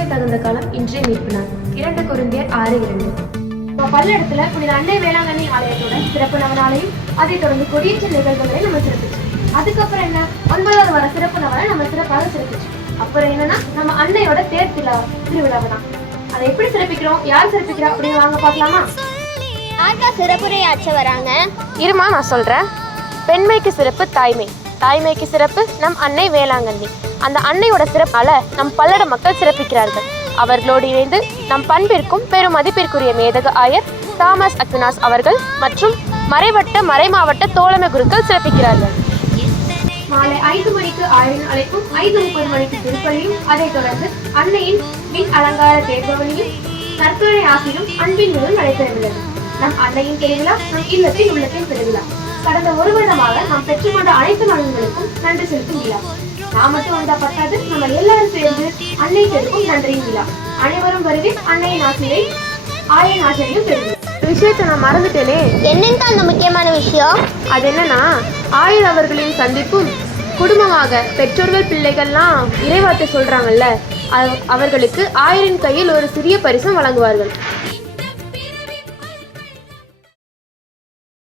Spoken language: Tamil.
மீட்பே தகுந்த காலம் இன்றே மீட்பு நாள். 2 கொரிந்தியர் 6:2. பல்லடத்துல புனித அன்னை வேளாங்கண்ணி ஆலயத்தோட சிறப்பு நவநாளையும் அதை தொடர்ந்து கொடியேற்ற நிகழ்வுகளை நம்ம சிறப்பிச்சு. அதுக்கப்புறம் என்ன, 9வது வர சிறப்பு நவலை நம்ம சிறப்பாக சிறப்பிச்சு. அப்புறம் என்னன்னா நம்ம அன்னையோட தேர் திருவிழாவை தான். அதை எப்படி சிறப்பிக்கிறோம், யார் சிறப்பிக்கிறோம் அப்படின்னு வாங்க பார்க்கலாமா? சிறப்புரையாற்ற வராங்க. இருமா நான் சொல்றேன். பெண்மைக்கு சிறப்பு தாய்மை, தாய்மைக்கு சிறப்பு நம் அன்னை வேளாங்கண்ணி. அந்த அன்னையோட சிறப்பால நம் பல்லட மக்கள் சிறப்பிக்கிறார்கள். அவர்களோடு இணைந்து நம் பண்பிற்கும் பெரும் மதிப்பிற்குரிய மேதக ஆயர் தாமஸ் அக்வினாஸ் அவர்கள் மற்றும் மறைவட்ட மறைமாவட்ட தோழமை குருக்கள் சிறப்பிக்கிறார்கள். மாலை 5 மணிக்கு ஆயரின் அழைப்பும் 5:30 மணிக்கு திருப்பலியும் அதைத் தொடர்ந்து அன்னையின் மின் அலங்கார தேர்பவனியும் நற்கருணை ஆசிரும் அன்பின் மீதும் நடைபெறவுள்ளது. நம் அன்னையின் திருவிழா நம் இல்லத்தின் உள்ளத்தின் திருவிழா. கடந்த 1 வருடமாக நாம் பெற்றுக்கொண்ட அனைத்து நலன்களுக்கும் நன்றி செலுத்தும் விழா. நான் மட்டும் வந்தா பத்தாது, நம்ம எல்லாரும் சேர்ந்து அன்னைக்கு எடுக்கும் நன்றியின் விழா. அனைவரும் வருகை, அன்னையின் ஆசிரியை ஆயரின் ஆசிரியையும் பெறுது. விஷயத்தை நான் மறந்துட்டேனே. என்னங்க அந்த முக்கியமான விஷயம்? அது என்னன்னா, ஆயர் அவர்களின் சந்திப்பும் குடும்பமாக பெற்றோர்கள் பிள்ளைகள்லாம் இறைவார்த்தை சொல்றாங்கல்ல, அவர்களுக்கு ஆயரின் கையில் ஒரு சிறிய பரிசும் வழங்குவார்கள்.